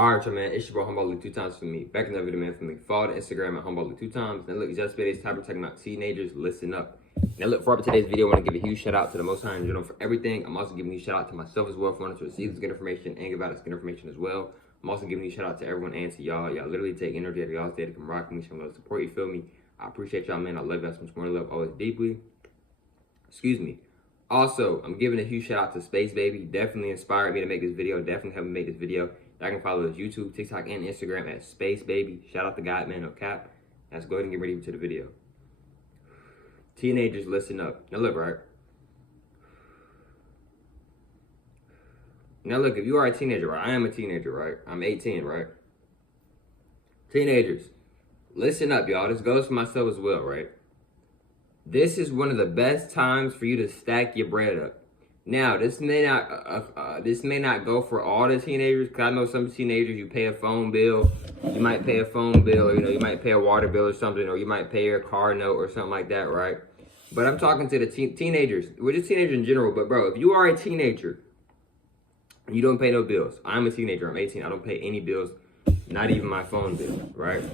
Alright, y'all, man, it's your boy Humboldt 2 times for me. Back in the video, man, for me. Follow the Instagram at Humboldt 2 times. And look, just today's topic talking about teenagers. Listen up. Now, look, for today's video, I want to give a huge shout out to the Most High in general for everything. I'm also giving you a shout out to myself as well for wanting to receive this good information and give out this good information as well. I'm also giving you a shout out to everyone and to y'all. Y'all literally take energy out of y'all's day to come rock me, show me love, support. You feel me? I appreciate y'all, man. I love y'all so much more. Love always deeply. Excuse me. Also, I'm giving a huge shout out to Space Baby. Definitely inspired me to make this video. Definitely helped me make this video. I can follow his YouTube, TikTok, and Instagram at Space Baby. Shout out to God, man, no cap. Let's go ahead and get ready to the video. Teenagers, listen up. Now look, right? Now look, if you are a teenager, right? I am a teenager, right? I'm 18, right? Teenagers, listen up, y'all. This goes for myself as well, right? This is one of the best times for you to stack your bread up. Now, this may not go for all the teenagers, because I know some teenagers, you pay a phone bill, you might pay a phone bill, or you might pay a water bill or something, or you might pay your car note or something like that, right? But I'm talking to the teenagers, we're just teenagers in general, but bro, if you are a teenager, you don't pay no bills. I'm a teenager, I'm 18, I don't pay any bills, not even my phone bill, right?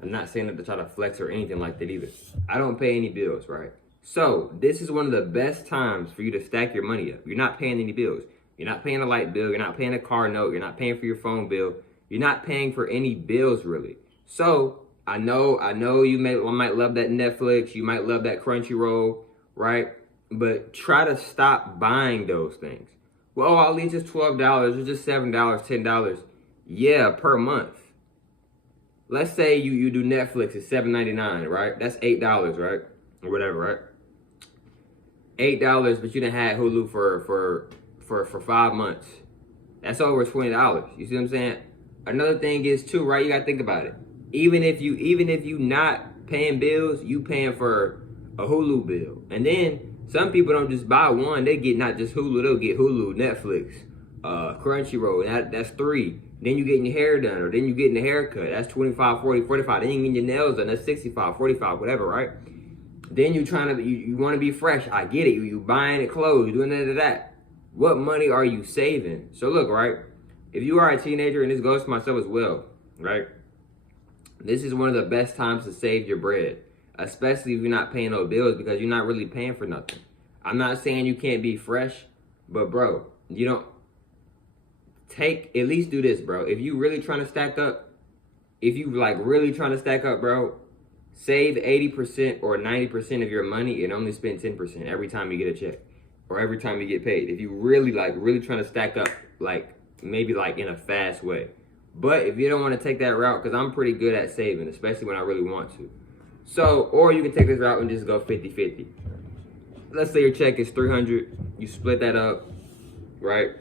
I'm not saying that to try to flex or anything like that either. I don't pay any bills, right? So this is one of the best times for you to stack your money up. You're not paying any bills. You're not paying a light bill. You're not paying a car note. You're not paying for your phone bill. You're not paying for any bills really. So I know you might love that Netflix. You might love that Crunchyroll, right? But try to stop buying those things. Well, at least it's $12. It's just $7, $10. Yeah, per month. Let's say you do Netflix, it's $7.99, right? That's $8, right? Or whatever, right? $8, but you done had Hulu for 5 months. That's over $20. You see what I'm saying? Another thing is too, right? You gotta think about it. Even if you not paying bills, you paying for a Hulu bill. And then some people don't just buy one, they get not just Hulu, they'll get Hulu, Netflix, Crunchyroll, that's 3. Then you getting your hair done, or then you getting a haircut, that's 25, 40, 45. Then you getting your nails done, that's 65, 45, whatever, right? Then you want to be fresh. I get it. You buying it clothes, you doing that. What money are you saving? So look, right? If you are a teenager, and this goes to myself as well, right? This is one of the best times to save your bread, especially if you're not paying no bills, because you're not really paying for nothing. I'm not saying you can't be fresh, but bro, you don't at least do this, bro. If you really trying to stack up, bro, save 80% or 90% of your money and only spend 10% every time you get a check or every time you get paid. If you really trying to stack up, maybe in a fast way. But if you don't want to take that route, because I'm pretty good at saving, especially when I really want to. So, or you can take this route and just go 50-50. Let's say your check is $300, you split that up, right?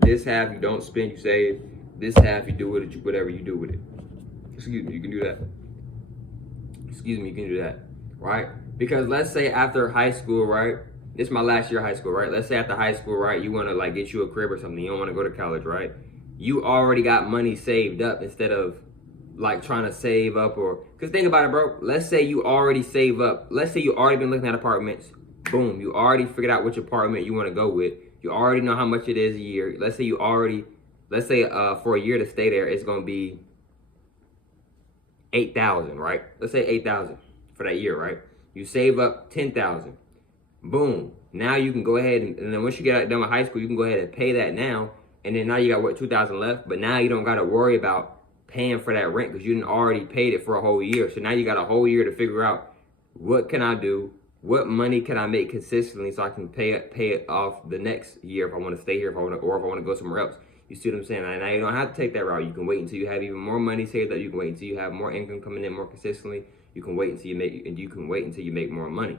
This half you don't spend, you save. This half you do with it, whatever you do with it. Excuse me, you can do that. You can do that, right? Because let's say after high school, right? This is my last year of high school, right? Let's say after high school, right? You want to get you a crib or something. You don't want to go to college, right? You already got money saved up instead of trying to save up because think about it, bro. Let's say you already save up. Let's say you already been looking at apartments. Boom, you already figured out which apartment you want to go with. You already know how much it is a year. Let's say for a year to stay there, it's going to be $8,000, right? Let's say $8,000 for that year, right? You save up $10,000. Boom. Now you can go ahead and then once you get done with high school, you can go ahead and pay that now. And then now you got $2,000 left, but now you don't got to worry about paying for that rent because you didn't already paid it for a whole year. So now you got a whole year to figure out what can I do, what money can I make consistently so I can pay it off the next year if I want to stay here, or if I want to go somewhere else. You see what I'm saying? Now you don't have to take that route. You can wait until you have even more money saved up. You can wait until you have more income coming in more consistently. You can wait until you make more money.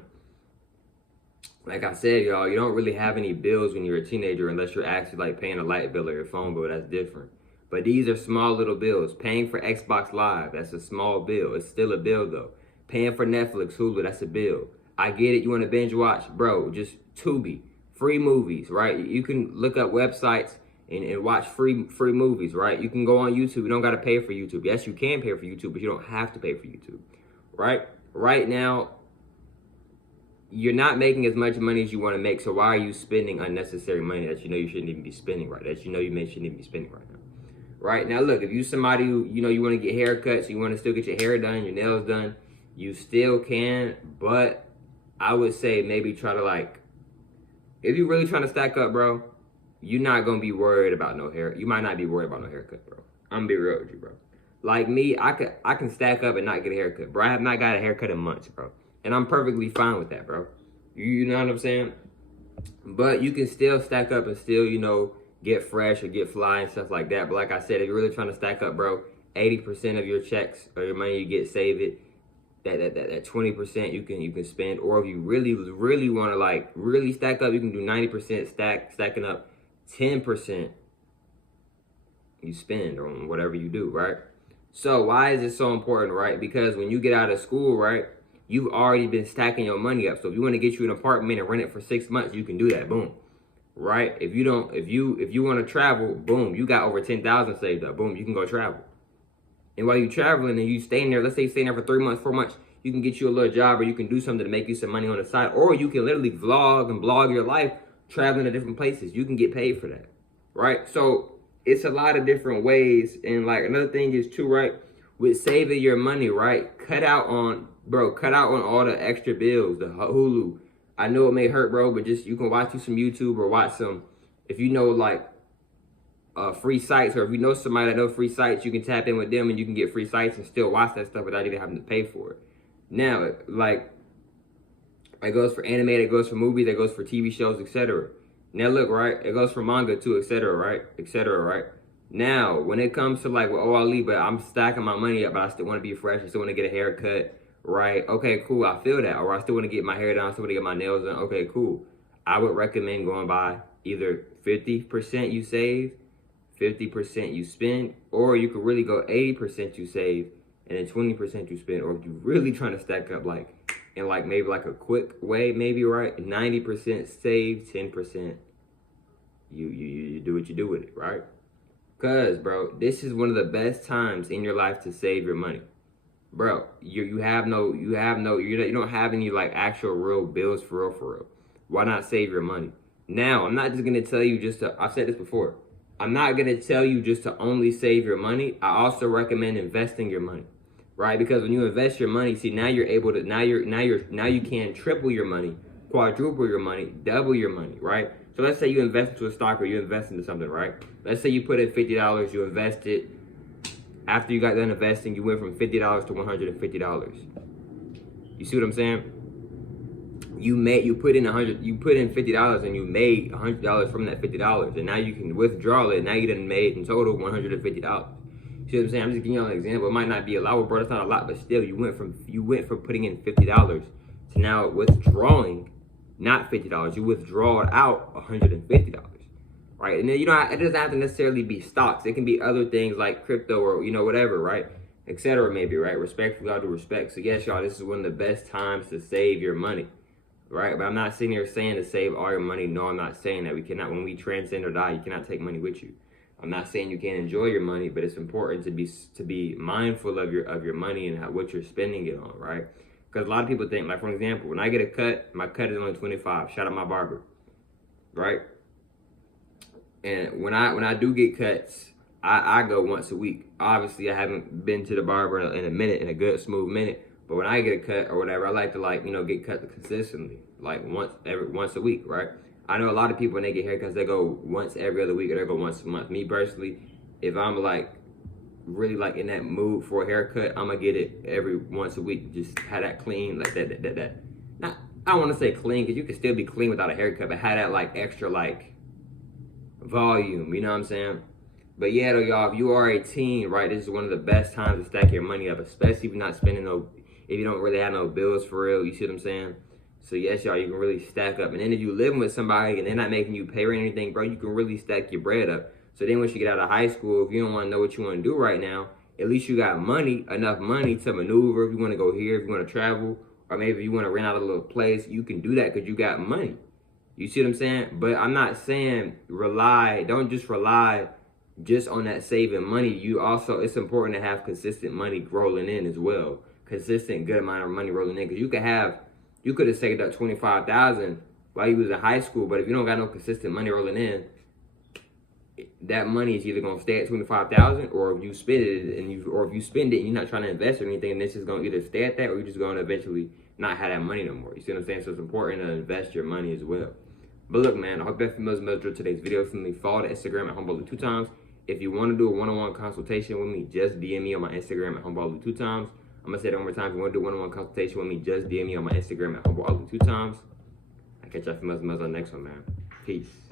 Like I said, y'all, you don't really have any bills when you're a teenager unless you're actually paying a light bill or your phone bill. That's different. But these are small little bills. Paying for Xbox Live, that's a small bill. It's still a bill though. Paying for Netflix, Hulu, that's a bill. I get it. You want to binge watch, bro? Just Tubi, free movies, right? You can look up websites and watch free movies, right? You can go on YouTube. You don't got to pay for YouTube. Yes, you can pay for YouTube, but you don't have to pay for YouTube, right? Right now, you're not making as much money as you want to make, so why are you spending unnecessary money that you know you shouldn't even be spending right? That you know you shouldn't even be spending right now, right? Now, look, if you somebody who, you know, you want to get haircuts, you want to still get your hair done, your nails done, you still can, but I would say maybe try to like, if you're really trying to stack up, bro, you're not going to be worried about no hair. You might not be worried about no haircut, bro. I'm going to be real with you, bro. Like me, I can stack up and not get a haircut, bro. I have not got a haircut in months, bro. And I'm perfectly fine with that, bro. You know what I'm saying? But you can still stack up and still, you know, get fresh or get fly and stuff like that. But like I said, if you're really trying to stack up, bro, 80% of your checks or your money you get, save it. That 20% you can spend. Or if you really want to like really stack up, you can do 90% stacking up 10% you spend on whatever you do, right? So why is it so important, right? Because when you get out of school, right, you've already been stacking your money up. So if you want to get you an apartment and rent it for 6 months, you can do that. Boom. Right? If you want to travel, boom, you got over 10,000 saved up. Boom, you can go travel. And while you're traveling and you staying there, let's say you're staying there for 3 months, 4 months, you can get you a little job or you can do something to make you some money on the side. Or you can literally vlog and blog your life traveling to different places. You can get paid for that. Right? So it's a lot of different ways. And like another thing is too, right, with saving your money, right, cut out on all the extra bills, the Hulu. I know it may hurt, bro, but just you can watch you some YouTube or watch some, if you know like free sites, or if you know somebody that knows free sites, you can tap in with them and you can get free sites and still watch that stuff without even having to pay for it. Now, like, it goes for anime, it goes for movies, it goes for TV shows, etc. Now look, right, it goes for manga too, etc., right, etc., right. Now, when it comes to like, well, oh, I'll leave, but I'm stacking my money up, but I still want to be fresh, I still want to get a haircut, right? Okay, cool, I feel that. Or I still want to get my hair done, I still want to get my nails done. Okay, cool. I would recommend going by either 50% you save, 50% you spend, or you could really go 80% you save and then 20% you spend. Or if you're really trying to stack up like in like maybe like a quick way, maybe, right, 90% save, 10% you do what you do with it, right? Cause bro, this is one of the best times in your life to save your money. Bro, you don't have any like actual real bills for real. Why not save your money? Now, I'm not just gonna tell you I've said this before. I'm not gonna tell you just to only save your money. I also recommend investing your money, right? Because when you invest your money, see, now you're able to now you can triple your money, quadruple your money, double your money, right? So let's say you invest into a stock or you invest into something, right? Let's say you put in $50, you invested. After you got done investing, you went from $50 to $150. You see what I'm saying? You put in $50 and you made $100 from that $50, and now you can withdraw it. Now you done made in total $150. See what I'm saying? I'm just giving you an example. It might not be a lot, well, bro. It's not a lot, but still, you went from putting in $50 to now withdrawing, not $50. You withdraw out $150, right? And then it doesn't have to necessarily be stocks. It can be other things like crypto or whatever, right? Etc. Maybe, right? Respectfully, all due respect. So yes, y'all, this is one of the best times to save your money. Right, but I'm not sitting here saying to save all your money. No, I'm not saying that. We cannot, when we transcend or die, you cannot take money with you. I'm not saying you can't enjoy your money, but it's important to be mindful of your money and what you're spending it on, right? Because a lot of people think, like for example, when I get a cut, my cut is only $25. Shout out my barber, right? And when I do get cuts, I go once a week. Obviously, I haven't been to the barber in a minute, in a good smooth minute. But when I get a cut or whatever, I like to get cut consistently, like once a week, right? I know a lot of people when they get haircuts, they go once every other week or they go once a month. Me personally, if I'm like really like in that mood for a haircut, I'm gonna get it every once a week. Just have that clean, like that. Not, I don't want to say clean because you can still be clean without a haircut, but have that like extra like volume. You know what I'm saying? But yeah, though, y'all, if you are a teen, right, this is one of the best times to stack your money up, especially if you're not spending if you don't really have no bills for real, you see what I'm saying? So yes, y'all, you can really stack up. And then if you living with somebody and they're not making you pay or anything, bro, you can really stack your bread up. So then once you get out of high school, if you don't want to know what you want to do right now, at least you got money, enough money to maneuver. If you want to go here, if you want to travel, or maybe you want to rent out a little place, you can do that because you got money. You see what I'm saying? But I'm not saying don't just rely just on that saving money. It's important to have consistent money rolling in as well. Consistent good amount of money rolling in, because you could have saved up $25,000 while you was in high school, but if you don't got no consistent money rolling in, that money is either gonna stay at 25,000, or if you spend it if you spend it and you're not trying to invest or anything, this is gonna either stay at that, or you're just gonna eventually not have that money no more. You see what I'm saying? So it's important to invest your money as well. But look, man, I hope that familiar with today's video. For me, follow the Instagram at HomeBallers2Times. If you want to do a one-on-one consultation with me, just DM me on my Instagram at HomeBallers2Times. I'm gonna say that one more time. If you want to do a one-on-one consultation with me, just DM me on my Instagram at HomeBallers2Times. I'll catch y'all for on the next one, man. Peace.